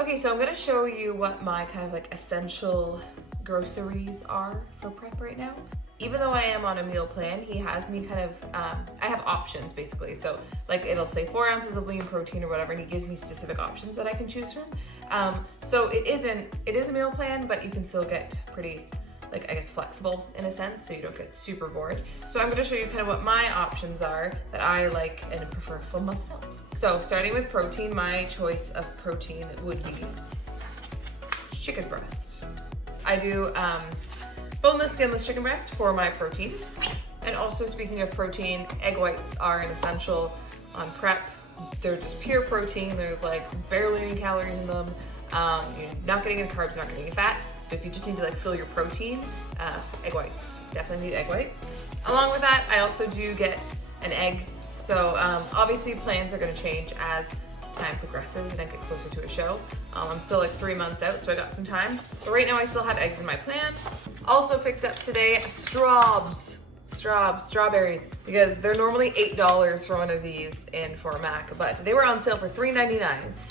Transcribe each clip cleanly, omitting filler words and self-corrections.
Okay, so I'm gonna show you what my kind of like essential groceries are for prep right now. Even though I am on a meal plan, he has me kind of, I have options basically. So like it'll say 4 ounces of lean protein or whatever, and he gives me specific options that I can choose from. So it is a meal plan, but you can still get pretty, like, I guess flexible in a sense, so you don't get super bored. So I'm gonna show you kind of what my options are that I like and prefer for myself. So starting with protein, my choice of protein would be chicken breast. I do boneless, skinless chicken breast for my protein. And also, speaking of protein, egg whites are an essential on prep. They're just pure protein. There's like barely any calories in them. You're not getting any carbs, not getting any fat. So if you just need to like fill your protein, egg whites. Definitely need egg whites. Along with that, I also do get an egg. So obviously plans are gonna change as time progresses and I get closer to a show. I'm still like 3 months out, so I got some time. But right now I still have eggs in my plan. Also picked up today strawberries, because they're normally $8 for one of these in Fort Mac, but they were on sale for $3.99,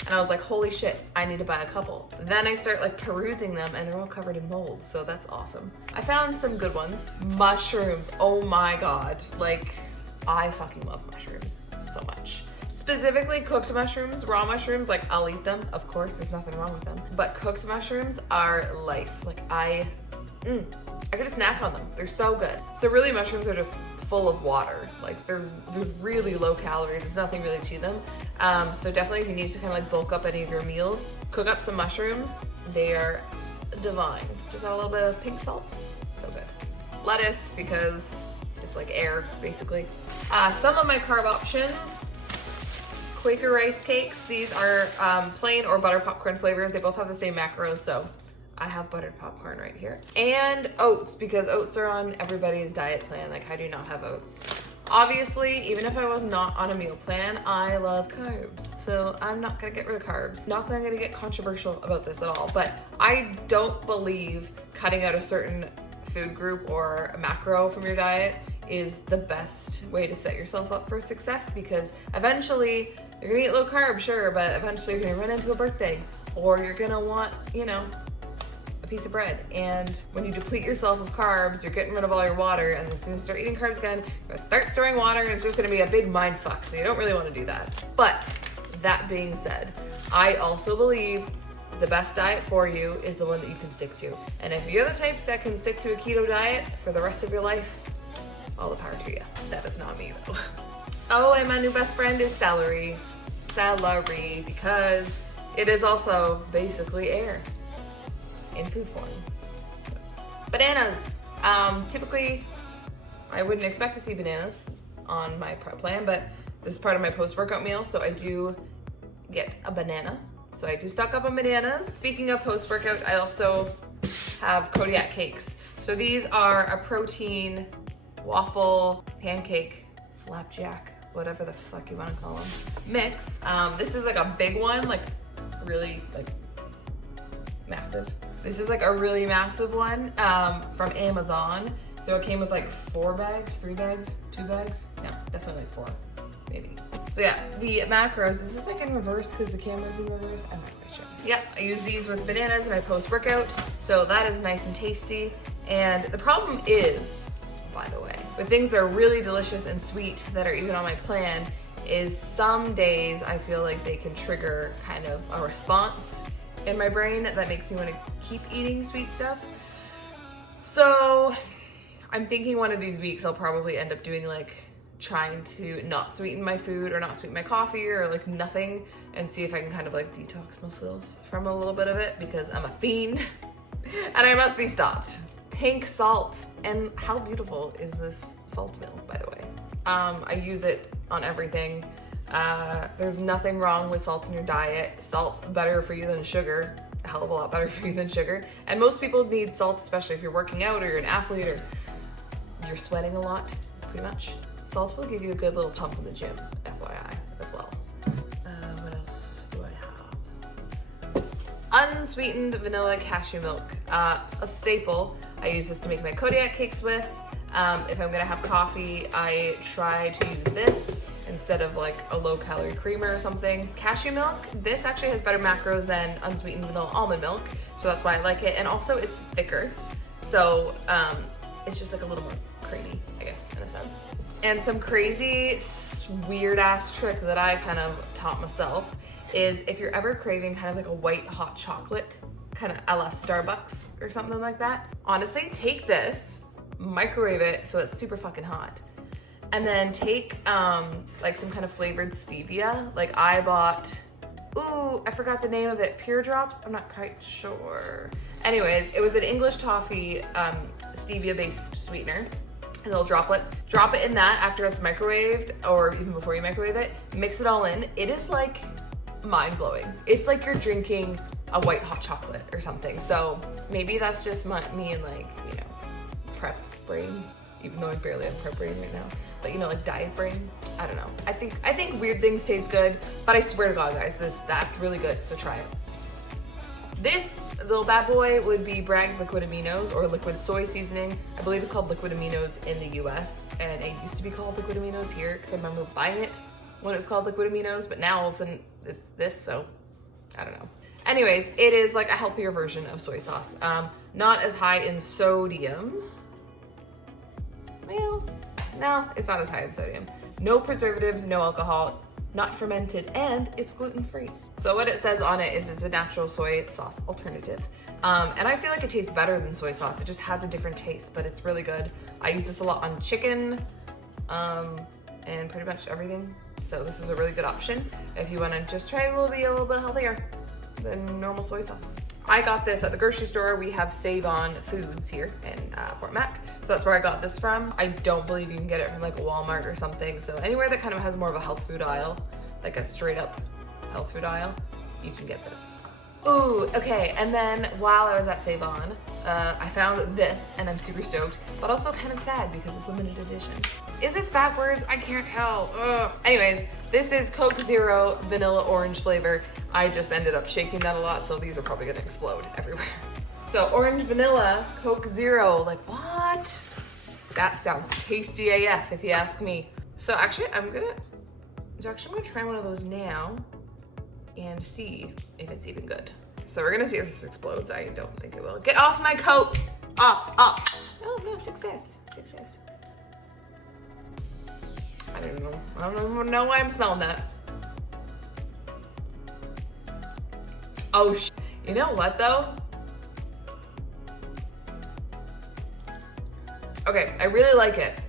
and I was like, holy shit, I need to buy a couple. Then I start like perusing them, and they're all covered in mold, so that's awesome. I found some good ones. Mushrooms, oh my god, like I fucking love mushrooms so much. Specifically cooked mushrooms. Raw mushrooms, like I'll eat them, of course, there's nothing wrong with them, but cooked mushrooms are life. Like I could just snack on them. They're so good. So really mushrooms are just full of water. Like they're really low calorie. There's nothing really to them. So definitely if you need to kind of like bulk up any of your meals, cook up some mushrooms. They are divine. Just add a little bit of pink salt. So good. Lettuce, because it's like air basically. Some of my carb options. Quaker rice cakes. These are plain or butter popcorn flavors. They both have the same macros, so I have buttered popcorn right here. And oats, because oats are on everybody's diet plan. Like, I do not have oats. Obviously, even if I was not on a meal plan, I love carbs. So I'm not gonna get rid of carbs. Not that I'm gonna get controversial about this at all, but I don't believe cutting out a certain food group or a macro from your diet is the best way to set yourself up for success, because eventually you're gonna eat low carb, sure, but eventually you're gonna run into a birthday, or you're gonna want, you know, a piece of bread. And when you deplete yourself of carbs, you're getting rid of all your water, and as soon as you start eating carbs again, you're gonna start storing water, and it's just gonna be a big mind fuck. So you don't really want to do that. But that being said, I also believe the best diet for you is the one that you can stick to. And if you're the type that can stick to a keto diet for the rest of your life, all the power to you. That is not me though. Oh, and my new best friend is celery. Celery, because it is also basically air in food form. Bananas. Typically, I wouldn't expect to see bananas on my prep plan, but this is part of my post-workout meal, so I do get a banana. So I do stock up on bananas. Speaking of post-workout, I also have Kodiak cakes. So these are a protein waffle, pancake, flapjack, whatever the fuck you want to call them, mix. This is like a big one, like really like massive. This is like a really massive one from Amazon. So it came with like 4 bags, 3 bags, 2 bags. Yeah, definitely like 4, maybe. So yeah, the macros, this is like in reverse because the camera's in reverse. I'm not quite sure. Yep, I use these with bananas in my post-workout. So that is nice and tasty. And the problem is, by the way, with things that are really delicious and sweet that are even on my plan, is some days I feel like they can trigger kind of a response in my brain that makes me want to keep eating sweet stuff. So I'm thinking one of these weeks I'll probably end up doing like trying to not sweeten my food or not sweeten my coffee or like nothing, and see if I can kind of like detox myself from a little bit of it, because I'm a fiend and I must be stopped. Pink salt. And how beautiful is this salt mill, by the way? I use it on everything. There's nothing wrong with salt in your diet. Salt's better for you than sugar, a hell of a lot better for you than sugar. And most people need salt, especially if you're working out or you're an athlete or you're sweating a lot, pretty much. Salt will give you a good little pump in the gym, FYI, as well. What else do I have? Unsweetened vanilla cashew milk, a staple. I use this to make my Kodiak cakes with. If I'm gonna have coffee, I try to use this instead of like a low calorie creamer or something. Cashew milk, this actually has better macros than unsweetened vanilla almond milk, so that's why I like it. And also it's thicker, so it's just like a little more creamy, I guess, in a sense. And some crazy weird ass trick that I kind of taught myself is if you're ever craving kind of like a white hot chocolate, kind of a la Starbucks or something like that, honestly, take this, microwave it so it's super fucking hot, and then take like some kind of flavored stevia. Like I bought, ooh, I forgot the name of it, Pure Drops, I'm not quite sure. Anyways, it was an English toffee stevia based sweetener, little droplets. Drop it in that after it's microwaved, or even before you microwave it, mix it all in. It is like mind-blowing. It's like you're drinking a white hot chocolate or something. So maybe that's just me and like, you know, prep brain, even though I barely have prep brain right now, but you know, like diet brain. I don't know. I think weird things taste good, but I swear to God, guys, that's really good, so try it. This little bad boy would be Bragg's liquid aminos or liquid soy seasoning. I believe it's called liquid aminos in the US, and it used to be called liquid aminos here because I remember buying it when it was called liquid aminos, but now all of a sudden it's this, so I don't know. Anyways, it is like a healthier version of soy sauce. Not as high in sodium. Well, no, it's not as high in sodium. No preservatives, no alcohol, not fermented, and it's gluten-free. So what it says on it is it's a natural soy sauce alternative. And I feel like it tastes better than soy sauce. It just has a different taste, but it's really good. I use this a lot on chicken, and pretty much everything. So this is a really good option if you wanna just try a little bit healthier than normal soy sauce. I got this at the grocery store. We have Save On Foods here in Fort Mac. So that's where I got this from. I don't believe you can get it from like Walmart or something. So anywhere that kind of has more of a health food aisle, like a straight up health food aisle, you can get this. Ooh, okay, and then while I was at Save On, I found this and I'm super stoked, but also kind of sad because it's limited edition. Is this backwards? I can't tell. Ugh. Anyways, this is Coke Zero Vanilla Orange flavor. I just ended up shaking that a lot, so these are probably gonna explode everywhere. So orange vanilla, Coke Zero, like what? That sounds tasty AF if you ask me. So actually I'm gonna try one of those now and see if it's even good. So we're gonna see if this explodes. I don't think it will. Get off my coat! Off. Oh no, success. I don't know. I don't even know why I'm smelling that. Oh, you know what though? Okay, I really like it,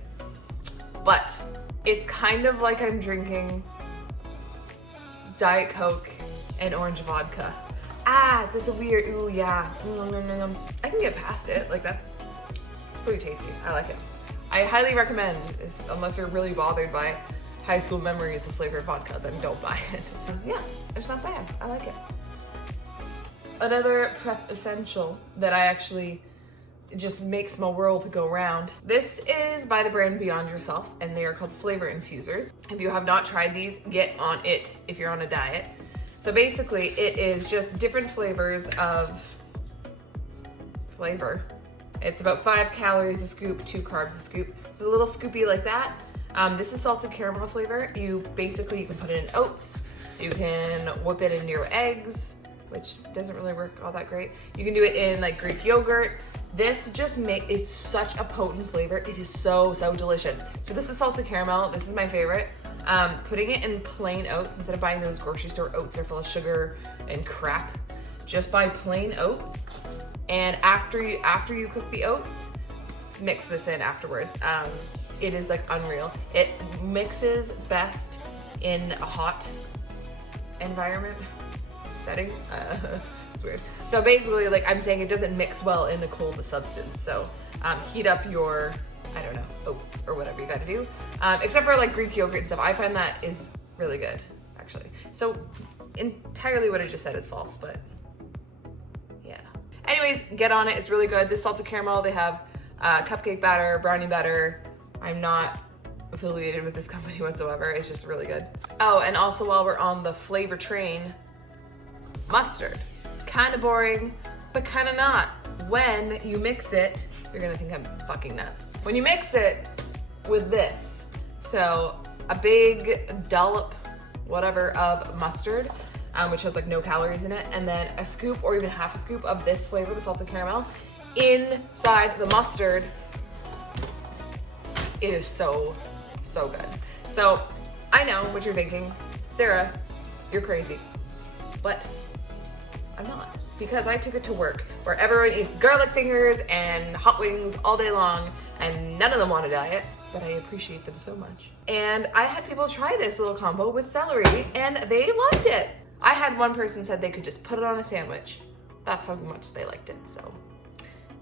but it's kind of like I'm drinking Diet Coke and orange vodka. Ah, that's a weird, ooh, yeah. I can get past it. Like it's pretty tasty. I like it. I highly recommend, unless you're really bothered by high school memories of flavored vodka, then don't buy it. Yeah, it's not bad. I like it. Another prep essential that I actually just makes my world go round. This is by the brand Beyond Yourself, and they are called flavor infusers. If you have not tried these, get on it if you're on a diet. So basically, it is just different flavors of flavor. It's about 5 calories a scoop, 2 carbs a scoop. So a little scoopy like that. This is salted caramel flavor. You can put it in oats. You can whip it into your eggs, which doesn't really work all that great. You can do it in like Greek yogurt. This just it's such a potent flavor. It is so delicious. So this is salted caramel. This is my favorite. Putting it in plain oats instead of buying those grocery store oats. They're full of sugar and crap. Just buy plain oats. And after you cook the oats, mix this in afterwards. It is like unreal. It mixes best in a hot environment setting. It's weird. So basically, like I'm saying, it doesn't mix well in a cold substance. So heat up your, I don't know, oats or whatever you gotta do. Except for like Greek yogurt and stuff. I find that is really good, actually. So entirely what I just said is false, but yeah. Anyways, get on it. It's really good. This salted caramel, they have cupcake batter, brownie batter. I'm not affiliated with this company whatsoever. It's just really good. Oh, and also while we're on the flavor train, mustard. Kind of boring, but kind of not. When you mix it, you're gonna think I'm fucking nuts. When you mix it with this, so a big dollop, whatever, of mustard, which has like no calories in it, and then a scoop or even half a scoop of this flavor, the salted caramel, inside the mustard. It is so, so good. So I know what you're thinking, Sarah, you're crazy, but I'm not, because I took it to work where everyone eats garlic fingers and hot wings all day long and none of them want to diet, but I appreciate them so much. And I had people try this little combo with celery and they loved it. I had one person said they could just put it on a sandwich. That's how much they liked it. So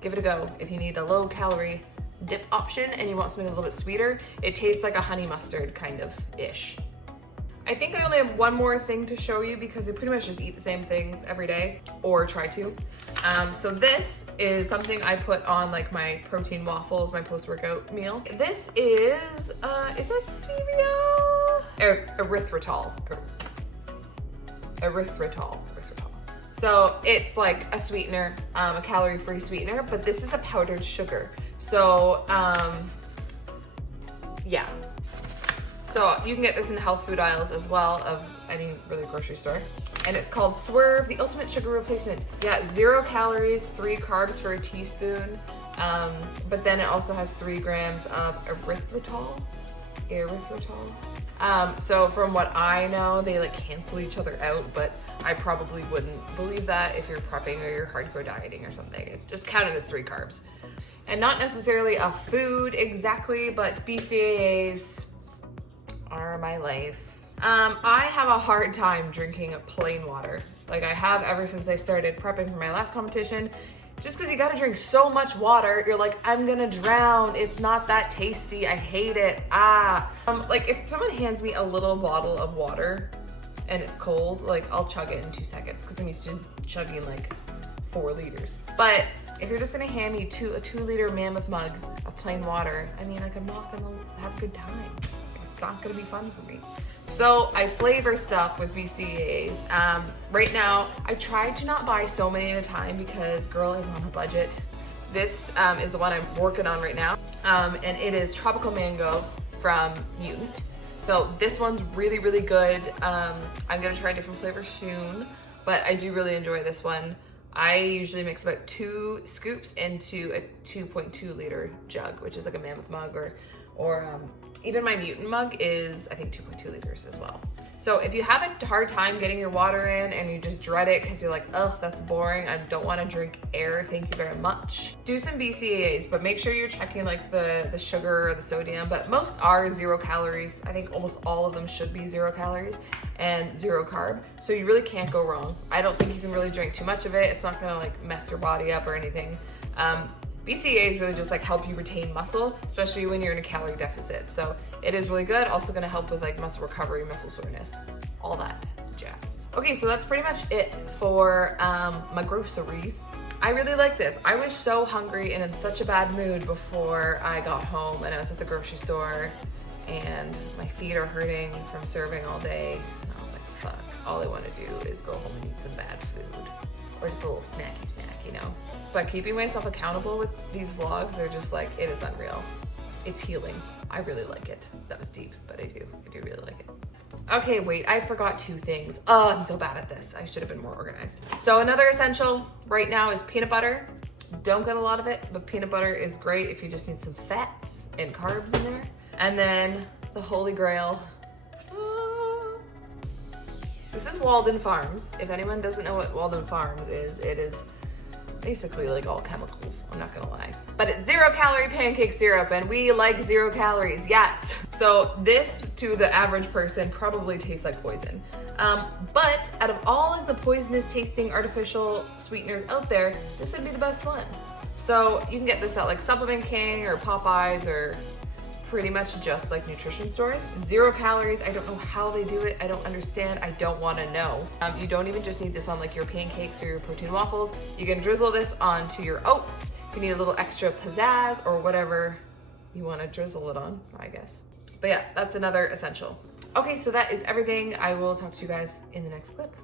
give it a go if you need a low calorie dip option and you want something a little bit sweeter. It tastes like a honey mustard kind of ish. I think I only have one more thing to show you because we pretty much just eat the same things every day, or try to. So this is something I put on like my protein waffles, my post-workout meal. This is it stevia? Erythritol. Erythritol. So it's like a sweetener, a calorie-free sweetener, but this is a powdered sugar. So yeah. So you can get this in the health food aisles as well of any really grocery store. And it's called Swerve, the ultimate sugar replacement. Yeah, 0 calories, 3 carbs for a teaspoon. But then it also has 3 grams of erythritol. So from what I know, they like cancel each other out, but I probably wouldn't believe that if you're prepping or you're hardcore dieting or something. It just counted as 3 carbs. And not necessarily a food exactly, but BCAAs are my life. I have a hard time drinking plain water. Like I have ever since I started prepping for my last competition. Just because you gotta drink so much water, you're like, I'm gonna drown. It's not that tasty. I hate it. Like if someone hands me a little bottle of water and it's cold, like I'll chug it in 2 seconds because I'm used to chugging like 4 liters. But if you're just gonna hand me a 2-liter mammoth mug of plain water, I mean, like I'm not gonna have a good time. It's not gonna be fun for me. So I flavor stuff with BCAAs. Right now, I try to not buy so many at a time because girl is on a budget. This is the one I'm working on right now. And it is Tropical Mango from Mutant. So this one's really, really good. I'm gonna try different flavors soon, but I do really enjoy this one. I usually mix about 2 scoops into a 2.2 liter jug, which is like a mammoth mug, or even my Mutant mug is, I think, 2.2 liters as well. So if you have a hard time getting your water in and you just dread it because you're like, ugh, that's boring, I don't want to drink air, thank you very much, do some BCAAs, but make sure you're checking like the sugar or the sodium, but most are 0 calories. I think almost all of them should be 0 calories and 0 carb. So you really can't go wrong. I don't think you can really drink too much of it. It's not gonna like mess your body up or anything. BCAAs really just like help you retain muscle, especially when you're in a calorie deficit. So it is really good. Also gonna help with like muscle recovery, muscle soreness, all that jazz. Okay, so that's pretty much it for my groceries. I really like this. I was so hungry and in such a bad mood before I got home and I was at the grocery store and my feet are hurting from serving all day. And I was like, fuck, all I wanna do is go home and eat some bad food or just a little snacky snack, you know? But keeping myself accountable with these vlogs are just like, it is unreal. It's healing. I really like it. That was deep, but I do really like it. Okay, wait, I forgot 2 things. Oh, I'm so bad at this. I should have been more organized. So another essential right now is peanut butter. Don't get a lot of it, but peanut butter is great if you just need some fats and carbs in there. And then the holy grail. This is Walden Farms. If anyone doesn't know what Walden Farms is, it is basically like all chemicals, I'm not gonna lie. But it's 0 calorie pancake syrup and we like 0 calories, yes. So this to the average person probably tastes like poison. But out of all of the poisonous tasting artificial sweeteners out there, this would be the best one. So you can get this at like Supplement King or Popeyes or pretty much just like nutrition stores. 0 calories, I don't know how they do it. I don't understand, I don't wanna know. You don't even just need this on like your pancakes or your protein waffles. You can drizzle this onto your oats. If you need a little extra pizzazz or whatever you wanna drizzle it on, I guess. But yeah, that's another essential. Okay, so that is everything. I will talk to you guys in the next clip.